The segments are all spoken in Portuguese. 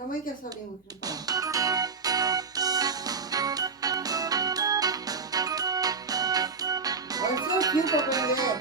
Tamanho que é essa língua que não fala? Olha o seu fio pra aprender.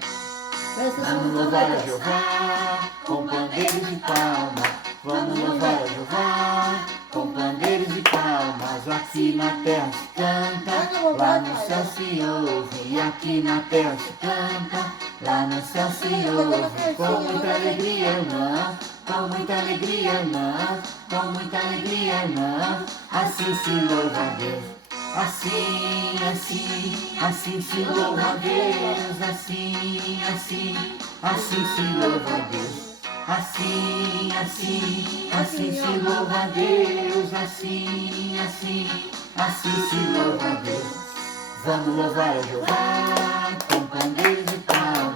Vamos louvar a Jeová com pandeiros e palmas. Vamos louvar a Jeová com pandeiros e palmas. Aqui na terra se canta, lá no céu se ouve. E aqui na terra se canta, lá no céu se ouve. Com muita alegria, irmã, com muita alegria, irmã, com muita alegria, irmã. Assim se louva a Deus. Assim, assim, assim se louva a Deus, assim, assim, assim se louva a Deus. Assim, assim, assim se louva a Deus, assim, assim, assim se louva a Deus. Vamos louvar a Jeová com pandeiros e palmas.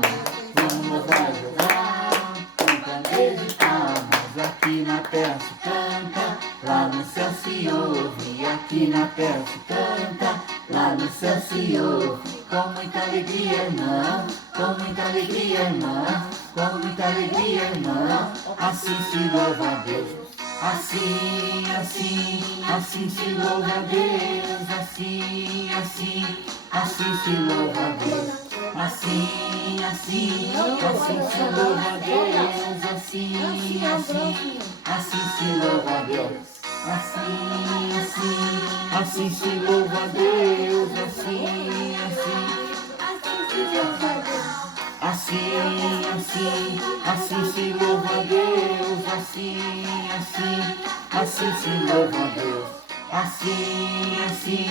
Vamos louvar a Jeová com pandeiros e palmas. Aqui na terra se canta, lá no céu se ouve. Aqui na terra se canta, lá no céu se ouve. Com muita alegria, irmã, com muita alegria, irmã, com muita alegria, irmã. Assim se louva a Deus. Assim, assim, assim se louva a Deus. Assim, assim, assim se louva a Deus. Assim, assim, assim se louva a Deus. Assim, assim, assim se louva a Deus. Assim, assim, assim se louva a Deus. Assim, assim, assim, assim, assim se louva a Deus. Assim, assim, assim se louva a Deus. Assim, assim,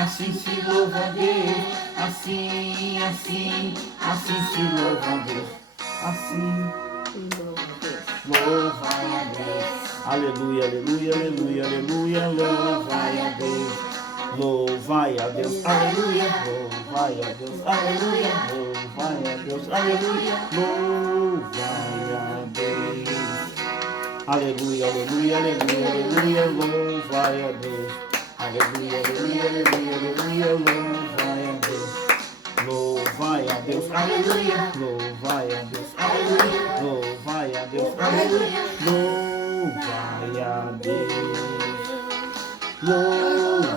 assim se louva a Deus. Assim, assim, assim se louva a Deus. Assim, louvai a Deus. Aleluia, aleluia, aleluia, aleluia, louvai a Deus. Louvai a Deus, aleluia, louvai a Deus, aleluia, louvai a Deus, aleluia, louvai a Deus. Aleluia, aleluia, aleluia, aleluia, louvai a Deus. Aleluia, aleluia, aleluia, aleluia, louvai a Deus. Louvai a Deus, aleluia, louvai a Deus, aleluia, louvai a Deus, aleluia, louvai a Deus. Louvai a Deus. Glória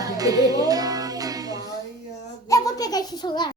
a Deus. Eu vou pegar esse celular.